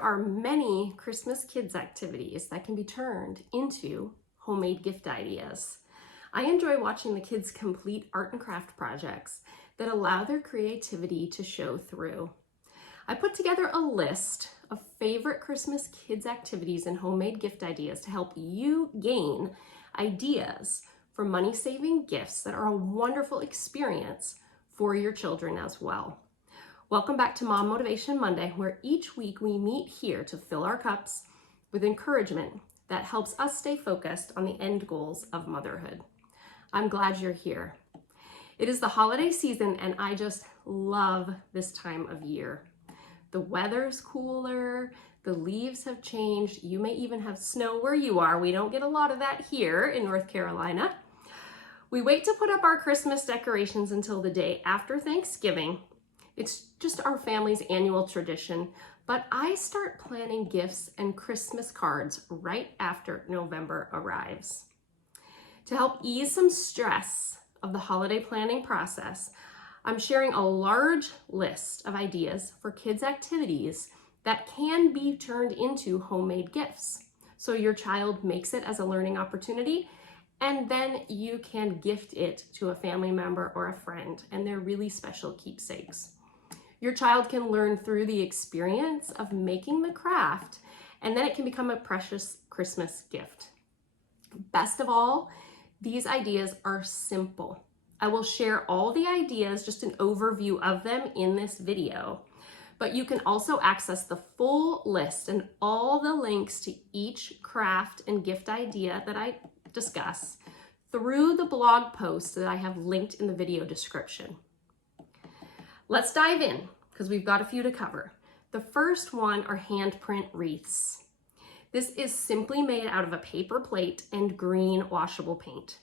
are many Christmas kids activities that can be turned into homemade gift ideas. I enjoy watching the kids complete art and craft projects that allow their creativity to show through. I put together a list of favorite Christmas kids activities and homemade gift ideas to help you gain ideas for money-saving gifts that are a wonderful experience for your children as well. Welcome back to Mom Motivation Monday, where each week we meet here to fill our cups with encouragement that helps us stay focused on the end goals of motherhood. I'm glad you're here. It is the holiday season and I just love this time of year. The weather's cooler, the leaves have changed, you may even have snow where you are. We don't get a lot of that here in North Carolina. We wait to put up our Christmas decorations until the day after Thanksgiving. It's just our family's annual tradition, but I start planning gifts and Christmas cards right after November arrives. To help ease some stress of the holiday planning process, I'm sharing a large list of ideas for kids' activities that can be turned into homemade gifts. So your child makes it as a learning opportunity, and then you can gift it to a family member or a friend, and they're really special keepsakes. Your child can learn through the experience of making the craft, and then it can become a precious Christmas gift. Best of all, these ideas are simple. I will share all the ideas, just an overview of them in this video, but you can also access the full list and all the links to each craft and gift idea that I discuss through the blog post that I have linked in the video description. Let's dive in because we've got a few to cover. The first one are handprint wreaths. This is simply made out of a paper plate and green washable paint.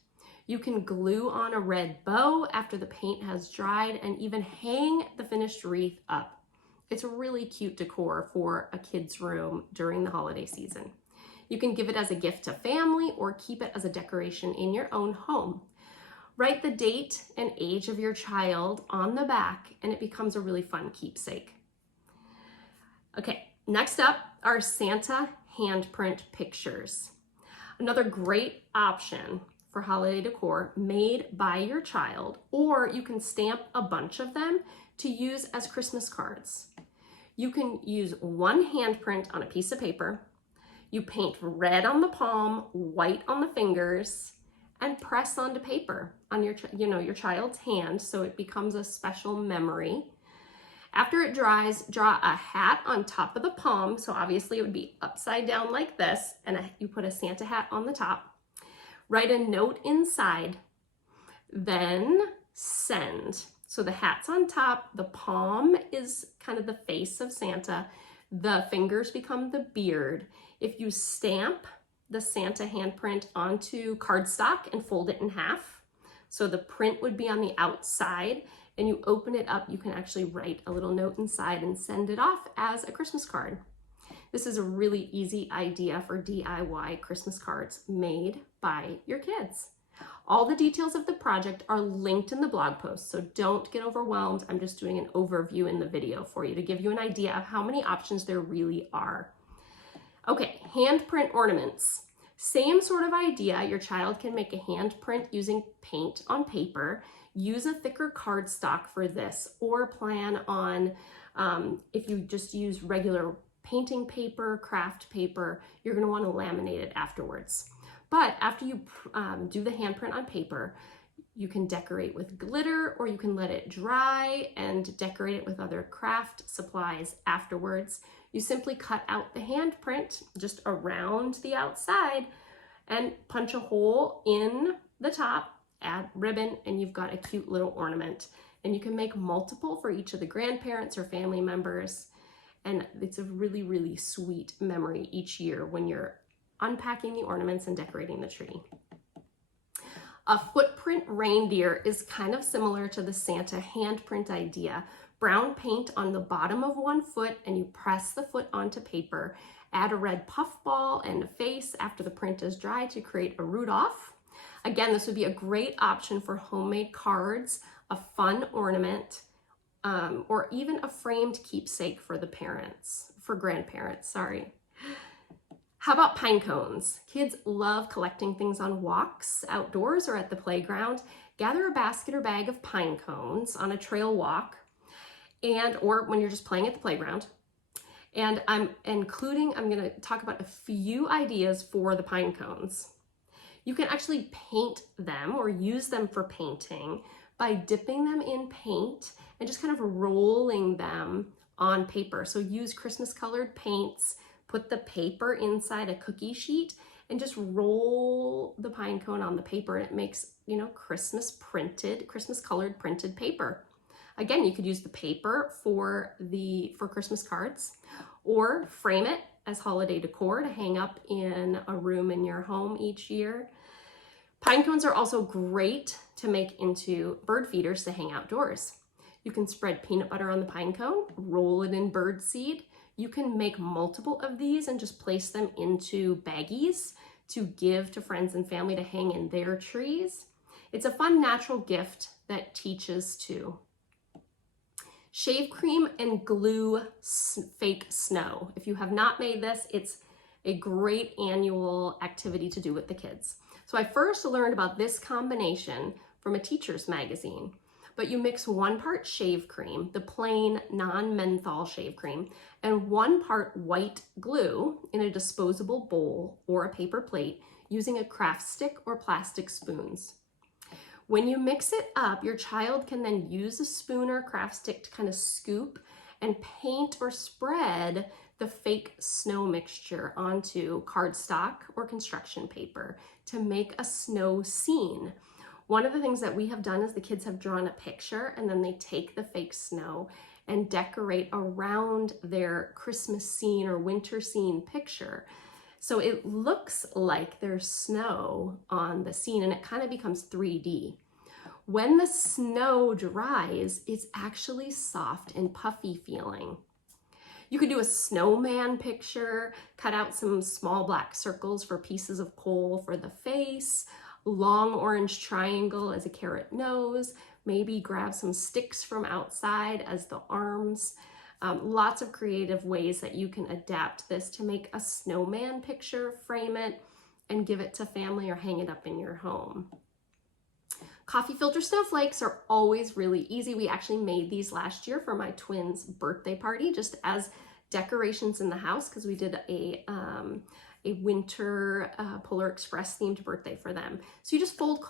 You can glue on a red bow after the paint has dried and even hang the finished wreath up. It's a really cute decor for a kid's room during the holiday season. You can give it as a gift to family or keep it as a decoration in your own home. Write the date and age of your child on the back and it becomes a really fun keepsake. Okay, next up are Santa handprint pictures. Another great option for holiday decor made by your child, or you can stamp a bunch of them to use as Christmas cards. You can use one handprint on a piece of paper. You paint red on the palm, white on the fingers, and press onto paper on your child's hand so it becomes a special memory. After it dries, draw a hat on top of the palm. So obviously it would be upside down like this, and you put a Santa hat on the top. Write a note inside, then send. So the hat's on top, the palm is kind of the face of Santa, the fingers become the beard. If you stamp the Santa handprint onto cardstock and fold it in half, so the print would be on the outside, and you open it up, you can actually write a little note inside and send it off as a Christmas card. This is a really easy idea for DIY Christmas cards made by your kids. All the details of the project are linked in the blog post, so don't get overwhelmed. I'm just doing an overview in the video for you to give you an idea of how many options there really are. Okay, handprint ornaments. Same sort of idea. Your child can make a handprint using paint on paper. Use a thicker cardstock for this, or plan on, if you just use regular painting paper, craft paper, you're gonna wanna laminate it afterwards. But after you do the handprint on paper, you can decorate with glitter, or you can let it dry and decorate it with other craft supplies afterwards. You simply cut out the handprint just around the outside and punch a hole in the top, add ribbon, and you've got a cute little ornament. And you can make multiple for each of the grandparents or family members. And it's a really, really sweet memory each year when you're unpacking the ornaments and decorating the tree. A footprint reindeer is kind of similar to the Santa handprint idea. Brown paint on the bottom of one foot, and you press the foot onto paper. Add a red puff ball and a face after the print is dry to create a Rudolph. Again, this would be a great option for homemade cards, a fun ornament, or even a framed keepsake for the parents. for grandparents, sorry. How about pine cones? Kids love collecting things on walks, outdoors, or at the playground. Gather a basket or bag of pine cones on a trail walk, or when you're just playing at the playground. And I'm going to talk about a few ideas for the pine cones. You can actually paint them or use them for painting by dipping them in paint and just kind of rolling them on paper. So use Christmas colored paints, put the paper inside a cookie sheet, and just roll the pine cone on the paper, and it makes, Christmas colored printed paper. Again, you could use the paper for Christmas cards, or frame it as holiday decor to hang up in a room in your home each year. Pine cones are also great to make into bird feeders to hang outdoors. You can spread peanut butter on the pine cone, roll it in bird seed. You can make multiple of these and just place them into baggies to give to friends and family to hang in their trees. It's a fun natural gift that teaches too. Shave cream and glue fake snow. If you have not made this, it's a great annual activity to do with the kids. So I first learned about this combination from a teacher's magazine. But you mix 1 part shave cream, the plain non-menthol shave cream, and 1 part white glue in a disposable bowl or a paper plate using a craft stick or plastic spoons. When you mix it up, your child can then use a spoon or craft stick to kind of scoop and paint or spread the fake snow mixture onto cardstock or construction paper to make a snow scene. One of the things that we have done is the kids have drawn a picture, and then they take the fake snow and decorate around their Christmas scene or winter scene picture. So it looks like there's snow on the scene, and it kind of becomes 3D. When the snow dries, it's actually soft and puffy feeling. You could do a snowman picture, cut out some small black circles for pieces of coal for the face, long orange triangle as a carrot nose, maybe grab some sticks from outside as the arms. Lots of creative ways that you can adapt this to make a snowman picture, frame it, and give it to family or hang it up in your home. Coffee filter snowflakes are always really easy. We actually made these last year for my twins' birthday party, just as decorations in the house, because we did a winter Polar Express themed birthday for them. So you just fold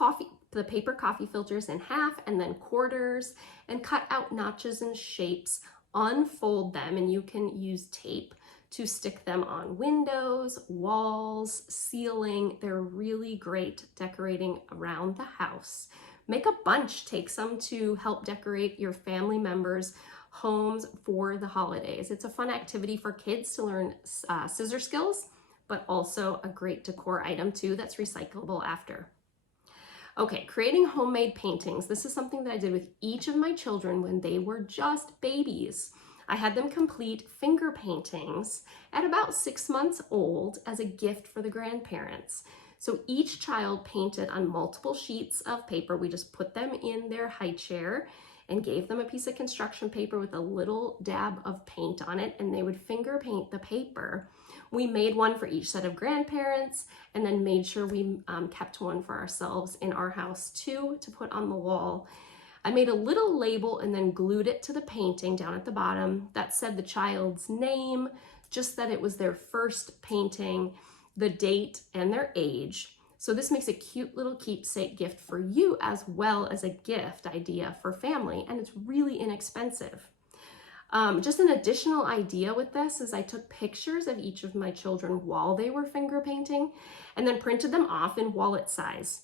the paper coffee filters in half and then quarters and cut out notches and shapes, unfold them, and you can use tape to stick them on windows, walls, ceiling. They're really great decorating around the house. Make a bunch, take some to help decorate your family members' homes for the holidays. It's a fun activity for kids to learn scissor skills, but also a great decor item too that's recyclable after. Okay, creating homemade paintings. This is something that I did with each of my children when they were just babies. I had them complete finger paintings at about 6 months old as a gift for the grandparents. So each child painted on multiple sheets of paper. We just put them in their high chair and gave them a piece of construction paper with a little dab of paint on it, and they would finger paint the paper. We made one for each set of grandparents and then made sure we kept one for ourselves in our house too to put on the wall. I made a little label and then glued it to the painting down at the bottom that said the child's name, just that it was their first painting, the date, and their age. So this makes a cute little keepsake gift for you as well as a gift idea for family, and it's really inexpensive. Just an additional idea with this is I took pictures of each of my children while they were finger painting and then printed them off in wallet size.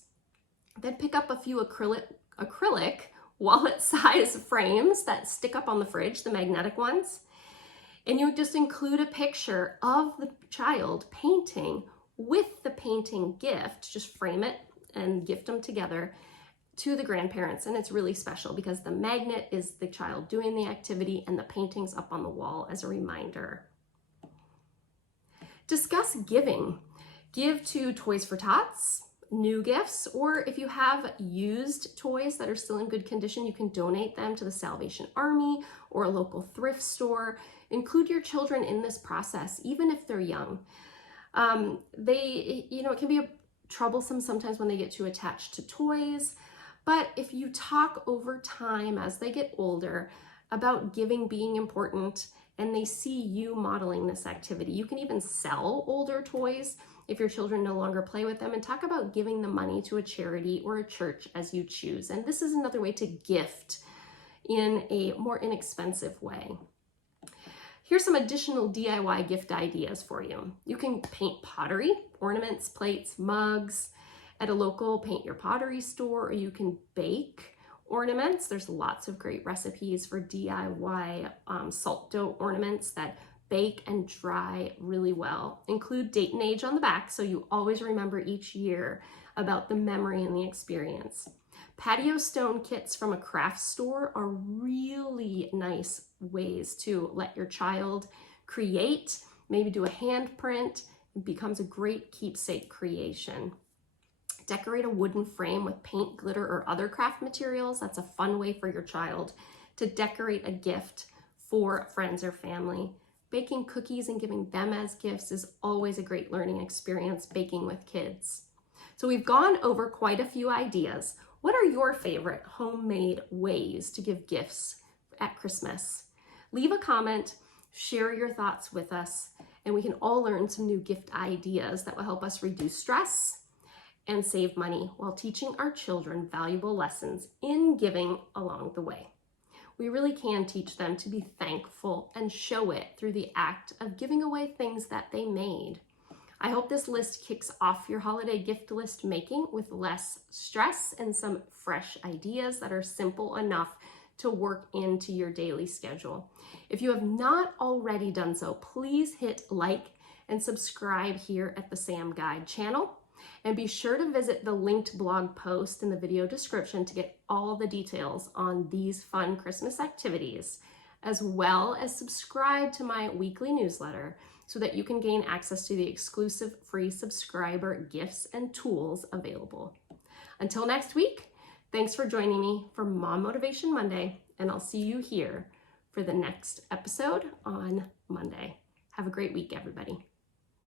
Then pick up a few acrylic wallet size frames that stick up on the fridge, the magnetic ones, and you just include a picture of the child painting with the painting gift. Just frame it and gift them together to the grandparents, and it's really special because the magnet is the child doing the activity and the painting's up on the wall as a reminder. Discuss giving. Give to Toys for Tots, new gifts, or if you have used toys that are still in good condition, you can donate them to the Salvation Army or a local thrift store. Include your children in this process, even if they're young. It can be troublesome sometimes when they get too attached to toys, but if you talk over time as they get older about giving being important and they see you modeling this activity, you can even sell older toys if your children no longer play with them, and talk about giving the money to a charity or a church as you choose. And this is another way to gift in a more inexpensive way. Here's some additional DIY gift ideas for you. You can paint pottery, ornaments, plates, mugs at a local paint your pottery store, or you can bake ornaments. There's lots of great recipes for DIY salt dough ornaments that bake and dry really well. Include date and age on the back so you always remember each year about the memory and the experience. Patio stone kits from a craft store are really nice ways to let your child create, maybe do a handprint. It becomes a great keepsake creation. Decorate a wooden frame with paint, glitter, or other craft materials. That's a fun way for your child to decorate a gift for friends or family. Baking cookies and giving them as gifts is always a great learning experience, baking with kids. So we've gone over quite a few ideas. What are your favorite homemade ways to give gifts at Christmas? Leave a comment, share your thoughts with us, and we can all learn some new gift ideas that will help us reduce stress and save money while teaching our children valuable lessons in giving along the way. We really can teach them to be thankful and show it through the act of giving away things that they made. I hope this list kicks off your holiday gift list making with less stress and some fresh ideas that are simple enough to work into your daily schedule. If you have not already done so, please hit like and subscribe here at the Sam Guide channel. And be sure to visit the linked blog post in the video description to get all the details on these fun Christmas activities, as well as subscribe to my weekly newsletter so that you can gain access to the exclusive free subscriber gifts and tools available. Until next week, thanks for joining me for Mom Motivation Monday, and I'll see you here for the next episode on Monday. Have a great week, everybody.